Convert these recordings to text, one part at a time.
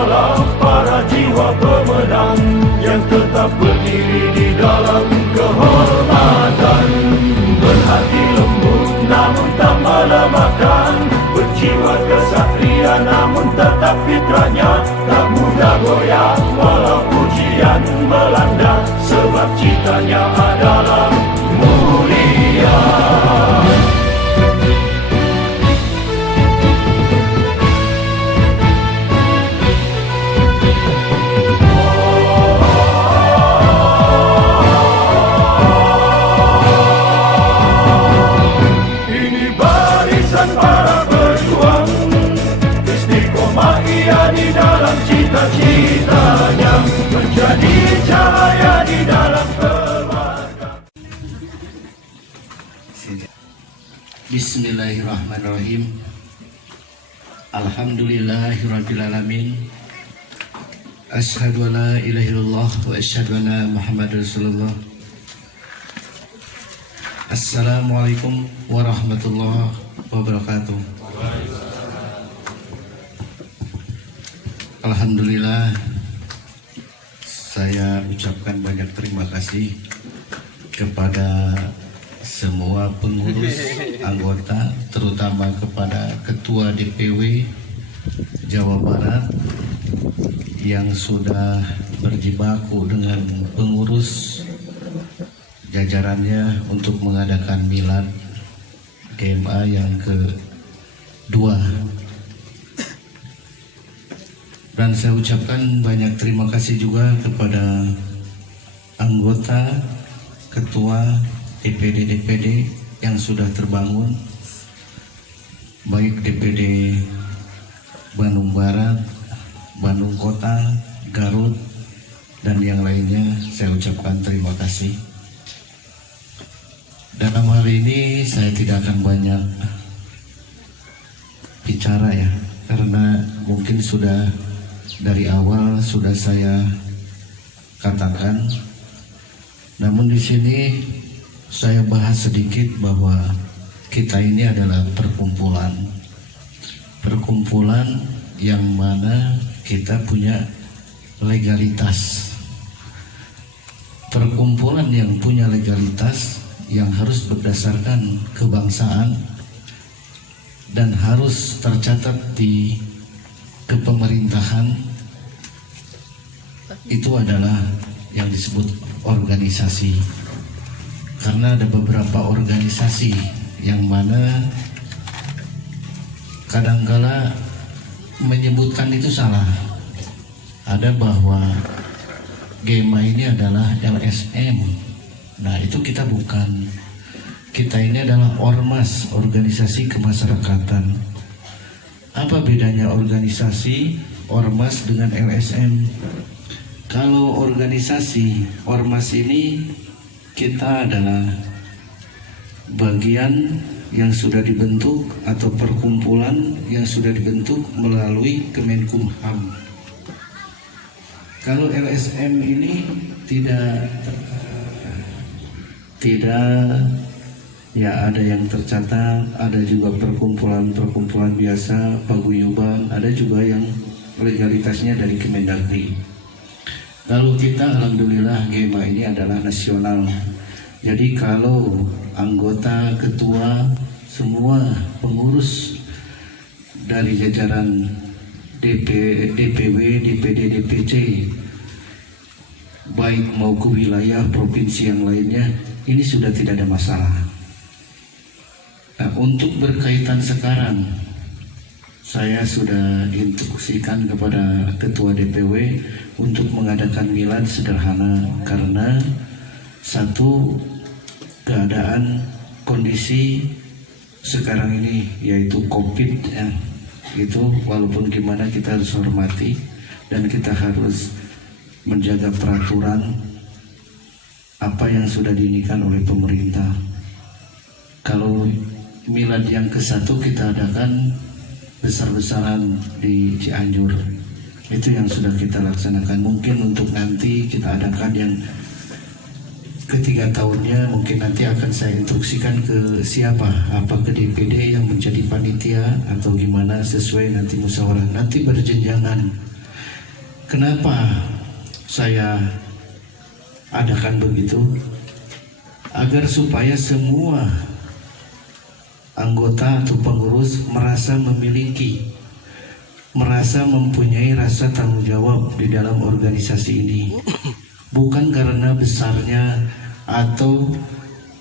adalah para jiwa pemenang yang tetap berdiri di dalam kehormatan, berhati lembut namun tak melemahkan, berjiwa kesatria namun tetap fitrahnya, tak mudah goyah walau ujian melanda, sebab citanya adalah mulia. Para berjuang istiqomah ia di dalam cita-citanya, menjadi cahaya di dalam keluarga. Bismillahirrahmanirrahim. Alhamdulillahirrabbilalamin. Asyhadu an la ilaha illallah wa asyhadu anna Muhammadar Rasulullah. Assalamualaikum warahmatullahi wabarakatuh. Alhamdulillah, saya ucapkan banyak terima kasih kepada semua pengurus anggota, terutama kepada Ketua DPW Jawa Barat yang sudah berjibaku dengan pengurus jajarannya untuk mengadakan milad GMA yang kedua. Dan saya ucapkan banyak terima kasih juga kepada anggota, ketua, DPD yang sudah terbangun, baik DPD Bandung Barat, Bandung Kota, Garut, dan yang lainnya. Saya ucapkan terima kasih. Dalam hal ini saya tidak akan banyak bicara ya, karena mungkin sudah dari awal sudah saya katakan. Namun di sini saya bahas sedikit bahwa kita ini adalah perkumpulan yang mana kita punya legalitas. Perkumpulan yang punya legalitas, yang harus berdasarkan kebangsaan dan harus tercatat di kepemerintahan, itu adalah yang disebut organisasi. Karena ada beberapa organisasi yang mana kadangkala menyebutkan itu salah. Ada bahwa GEMA ini adalah LSM. Nah, itu kita bukan. Kita ini adalah ormas, organisasi kemasyarakatan. Apa bedanya organisasi, ormas dengan LSM? Kalau organisasi, ormas ini kita adalah bagian yang sudah dibentuk atau perkumpulan yang sudah dibentuk melalui Kemenkumham. Kalau LSM ini tidak ya, ada yang tercatat, ada juga perkumpulan biasa, paguyuban, ada juga yang legalitasnya dari Kemendagri. Kalau kita alhamdulillah GEMA ini adalah nasional. Jadi kalau anggota, ketua, semua pengurus dari jajaran DPW, DPD, DPC, baik mau ke wilayah provinsi yang lainnya, ini sudah tidak ada masalah. Nah, untuk berkaitan sekarang, saya sudah instruksikan kepada ketua DPW untuk mengadakan milad sederhana karena satu, keadaan kondisi sekarang ini yaitu COVID ya, itu walaupun gimana kita harus hormati dan kita harus menjaga peraturan apa yang sudah diinikan oleh pemerintah. Kalau milad yang ke-1 kita adakan besar-besaran di Cianjur, itu yang sudah kita laksanakan. Mungkin untuk nanti kita adakan yang ketiga tahunnya, mungkin nanti akan saya instruksikan ke siapa, apa ke DPD yang menjadi panitia atau gimana, sesuai nanti musyawarah, nanti berjenjangan. Kenapa saya adakan begitu? Agar supaya semua anggota atau pengurus merasa mempunyai rasa tanggung jawab di dalam organisasi ini. Bukan karena besarnya atau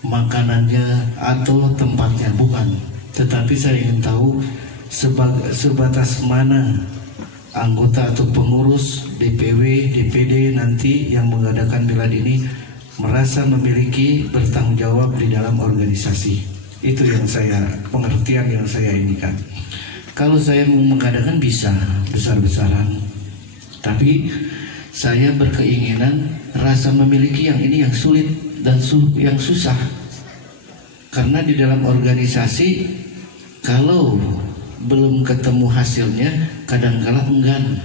makanannya atau tempatnya, bukan. Tetapi saya ingin tahu sebatas mana anggota atau pengurus DPW, DPD nanti yang mengadakan milad ini merasa memiliki bertanggung jawab di dalam organisasi. Itu yang pengertian yang saya inginkan. Kalau saya mau mengadakan bisa besar-besaran, tapi saya berkeinginan rasa memiliki yang ini yang sulit dan yang susah. Karena di dalam organisasi kalau belum ketemu hasilnya kadang-kala enggan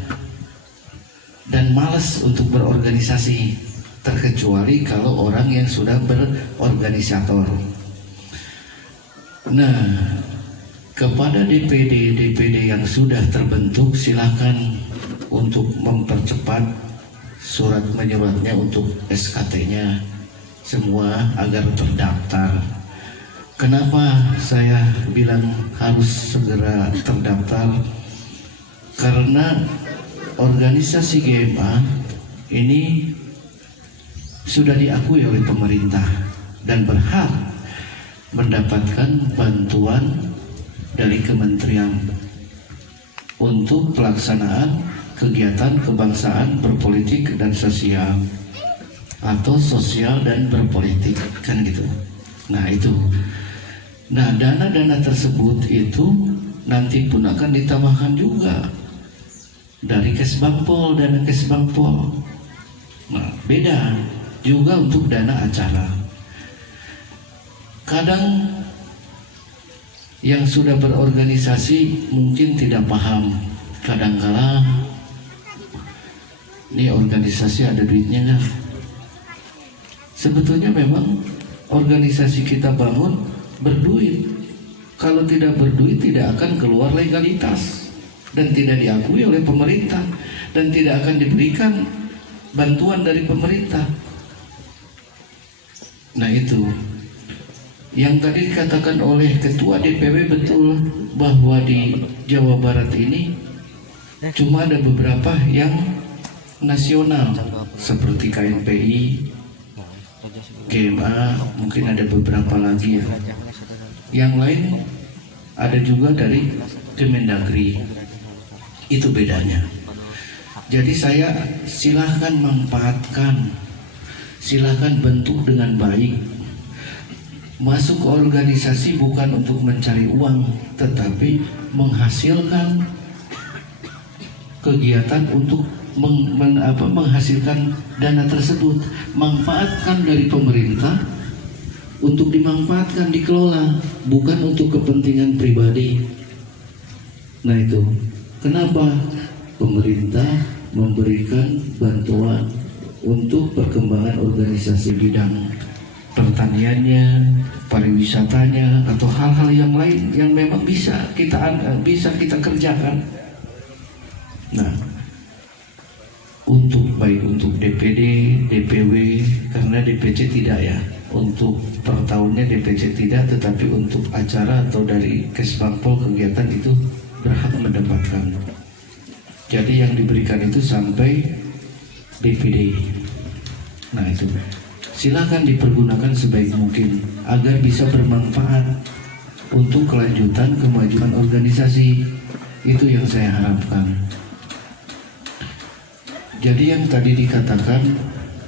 dan malas untuk berorganisasi, terkecuali kalau orang yang sudah berorganisator. Nah, kepada DPD yang sudah terbentuk, silakan untuk mempercepat surat menyuratnya untuk SKT-nya semua agar terdaftar. Kenapa saya bilang harus segera terdaftar? Karena organisasi GMA ini sudah diakui oleh pemerintah dan berhak mendapatkan bantuan dari kementerian untuk pelaksanaan kegiatan kebangsaan, berpolitik dan sosial, atau sosial dan berpolitik, kan gitu. Nah itu. Nah, dana-dana tersebut itu nanti pun akan ditambahkan juga dari Kesbangpol, dana Kesbangpol. Nah, beda juga untuk dana acara. Kadang yang sudah berorganisasi mungkin tidak paham. Kadangkala ini organisasi ada duitnya nggak? Sebetulnya memang organisasi kita bangun berduit. Kalau tidak berduit tidak akan keluar legalitas dan tidak diakui oleh pemerintah dan tidak akan diberikan bantuan dari pemerintah. Nah itu yang tadi dikatakan oleh Ketua DPW betul, bahwa di Jawa Barat ini cuma ada beberapa yang nasional seperti KNPI, GMA, mungkin ada beberapa lagi ya. Yang lain ada juga dari Kemendagri. Itu bedanya. Jadi saya silahkan manfaatkan, silahkan bentuk dengan baik. Masuk ke organisasi bukan untuk mencari uang, tetapi menghasilkan kegiatan untuk menghasilkan dana tersebut. Manfaatkan dari pemerintah untuk dimanfaatkan, dikelola, bukan untuk kepentingan pribadi. Nah itu kenapa pemerintah memberikan bantuan untuk perkembangan organisasi bidang pertaniannya, pariwisatanya, atau hal-hal yang lain yang memang bisa kita kerjakan. Nah, baik untuk DPD, DPW, karena DPC tidak ya, untuk per tahunnya DPC tidak, tetapi untuk acara atau dari Kesbangpol kegiatan itu berhak mendapatkan. Jadi yang diberikan itu sampai DPD. Nah itu silakan dipergunakan sebaik mungkin agar bisa bermanfaat untuk kelanjutan kemajuan organisasi. Itu yang saya harapkan. Jadi yang tadi dikatakan,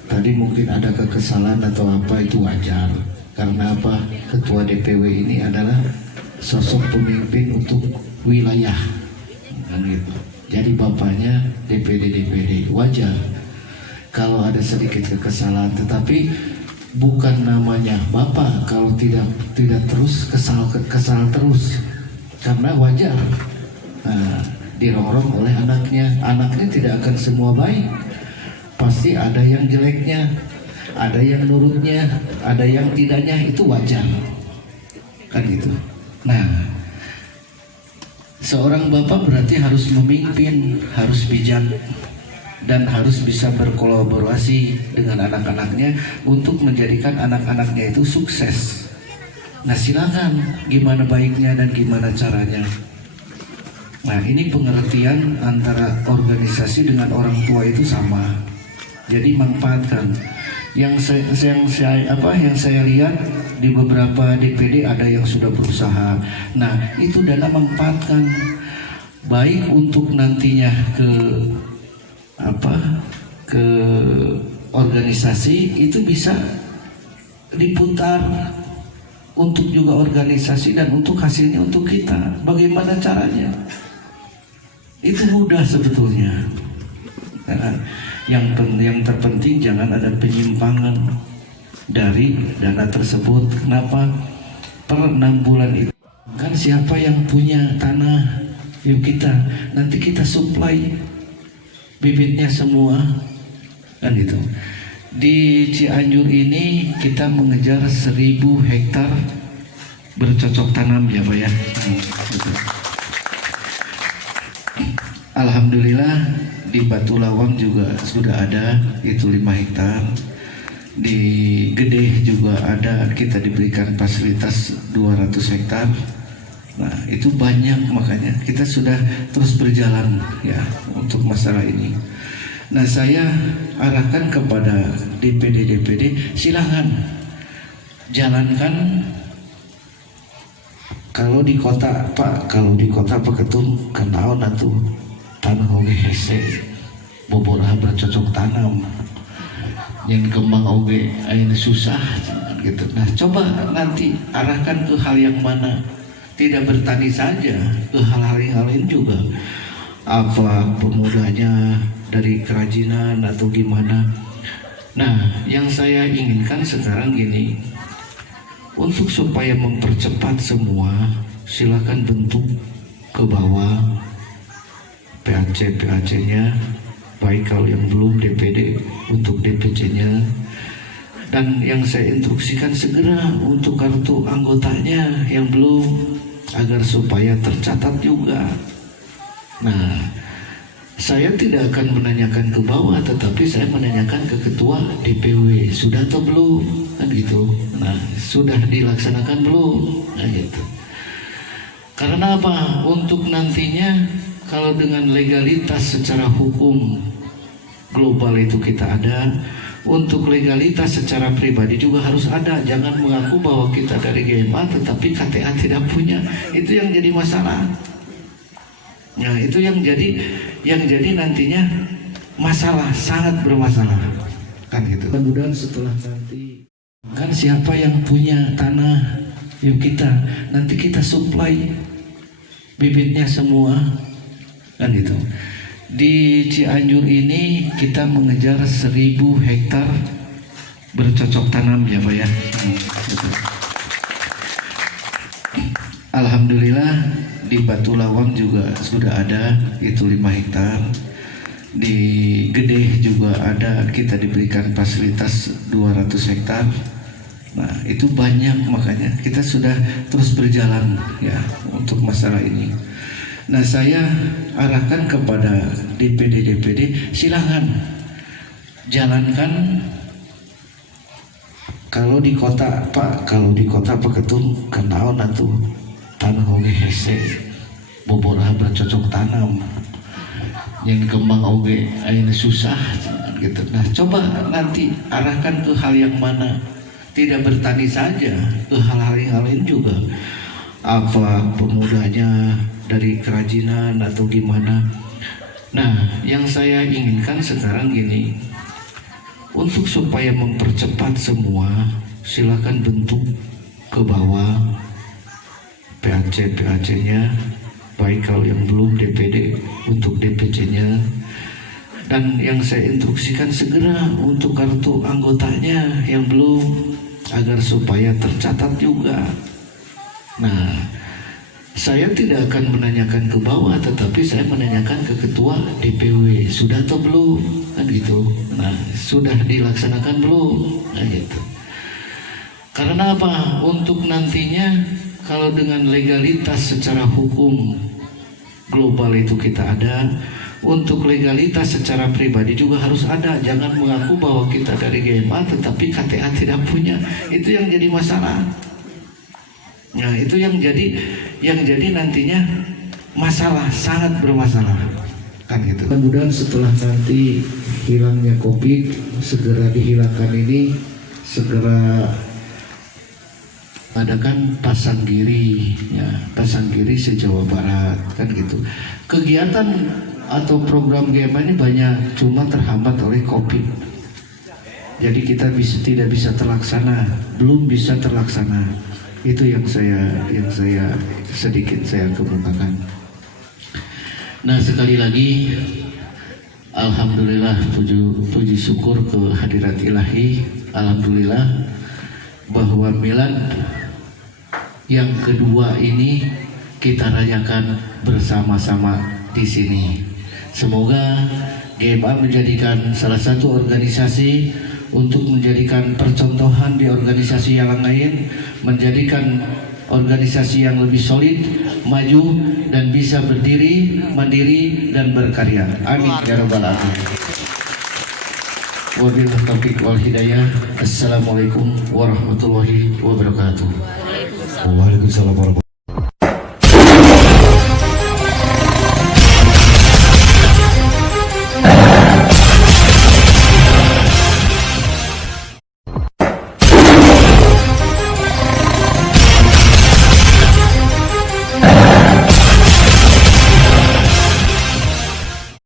tadi mungkin ada kekesalan atau apa, itu wajar. Karena apa? Ketua DPW ini adalah sosok pemimpin untuk wilayah, kan gitu. Jadi bapaknya DPD, wajar kalau ada sedikit kekesalan, tetapi bukan namanya bapak kalau tidak terus kesal terus, karena wajar dirongrong oleh anaknya tidak akan semua baik, pasti ada yang jeleknya, ada yang nurutnya, ada yang tidaknya, itu wajar, kan gitu. Nah, seorang bapak berarti harus memimpin, harus bijak dan harus bisa berkolaborasi dengan anak-anaknya untuk menjadikan anak-anaknya itu sukses. Nah, silakan gimana baiknya dan gimana caranya. Nah, ini pengertian antara organisasi dengan orang tua itu sama. Jadi manfaatkan. Yang saya lihat di beberapa DPD ada yang sudah berusaha. Nah, itu dana manfaatkan baik untuk nantinya ke organisasi, itu bisa diputar untuk juga organisasi dan untuk hasilnya untuk kita. Bagaimana caranya? Itu mudah sebetulnya. Yang terpenting jangan ada penyimpangan dari dana tersebut. Kenapa? Per 6 bulan itu kan siapa yang punya tanah? Yuk kita, nanti kita supply bibitnya semua, kan gitu. Di Cianjur ini kita mengejar 1000 hektar bercocok tanam ya Pak ya. Gitu. Alhamdulillah di Batu Lawang juga sudah ada itu 5 hektar. Di Gede juga ada, kita diberikan fasilitas 200 hektar. Nah, itu banyak, makanya kita sudah terus berjalan ya untuk masalah ini. Nah, saya arahkan kepada DPD, silakan jalankan. Kalau di kota Pak, Peketum kenaon atuh tanah oge hese boborah bercocok tanam yang kembang oge ayeuna susah gitu. Nah, coba nanti arahkan ke hal yang mana, tidak bertani saja, ke hal-hal yang lain juga, apa pemudanya dari kerajinan atau gimana. Nah, yang saya inginkan sekarang gini, untuk supaya mempercepat semua, silakan bentuk ke bawah PAC-nya, baik kalau yang belum DPD untuk DPC-nya, dan yang saya instruksikan segera untuk kartu anggotanya yang belum, agar supaya tercatat juga. Nah, saya tidak akan menanyakan ke bawah, tetapi saya menanyakan ke ketua DPW, sudah atau belum, kan gitu. Nah, sudah dilaksanakan belum, nah gitu. Karena apa? Untuk nantinya kalau dengan legalitas secara hukum global itu kita ada, untuk legalitas secara pribadi juga harus ada. Jangan mengaku bahwa kita dari GMA tetapi KTA tidak punya. Itu yang jadi masalah. Nah, itu yang jadi nantinya masalah, sangat bermasalah. Kan gitu. Kemudian setelah nanti kan siapa yang punya tanah, yuk kita, nanti kita supply bibitnya semua. Kan gitu. Di Cianjur ini kita mengejar 1000 hektar bercocok tanam ya Pak ya. Gitu. Alhamdulillah di Batu Lawang juga sudah ada itu 5 hektar. Di Gede juga ada, kita diberikan fasilitas 200 hektar. Nah, itu banyak, makanya kita sudah terus berjalan ya untuk masalah ini. Nah, saya arahkan kepada DPD, silakan jalankan. Kalau di kota Pak, Peketum kenaon atuh tanah oge hese boborah bercocok tanam yang kembang oge ayeuna susah gitu. Nah, coba nanti arahkan ke hal yang mana, tidak bertani saja, ke hal-hal yang lain juga, apa pemudanya dari kerajinan atau gimana. Nah, yang saya inginkan sekarang gini, untuk supaya mempercepat semua, silakan bentuk ke bawah PAC-nya, baik kalau yang belum DPD untuk DPC-nya, dan yang saya instruksikan segera untuk kartu anggotanya yang belum, agar supaya tercatat juga. Nah, saya tidak akan menanyakan ke bawah, tetapi saya menanyakan ke ketua DPW, sudah atau belum, kan gitu. Nah, sudah dilaksanakan belum, nah gitu. Karena apa? Untuk nantinya kalau dengan legalitas secara hukum global itu kita ada, untuk legalitas secara pribadi juga harus ada. Jangan mengaku bahwa kita dari GMA tetapi KTA tidak punya. Itu yang jadi masalah. Nah, itu yang jadi nantinya masalah, sangat bermasalah. Kan gitu. Mudah-mudahan setelah nanti hilangnya Covid, segera dihilangkan ini, segera adakan pasang giri, ya, pasang giri se-Jawa Barat, kan gitu. Kegiatan atau program GMA ini banyak, cuma terhambat oleh Covid. Jadi kita tidak bisa terlaksana, belum bisa terlaksana. Itu yang saya sedikit saya kemukakan. Nah, sekali lagi, alhamdulillah, puji syukur kehadirat ilahi. Alhamdulillah bahwa milad yang kedua ini kita rayakan bersama-sama di sini. Semoga GMA menjadikan salah satu organisasi untuk menjadikan percontohan di organisasi yang lain, menjadikan organisasi yang lebih solid, maju, dan bisa berdiri, mandiri, dan berkarya. Amin ya rabbal alamin. Wabillahi taufiq wal hidayah. Assalamualaikum warahmatullahi wabarakatuh. Waalaikumsalam warahmatullahi wabarakatuh.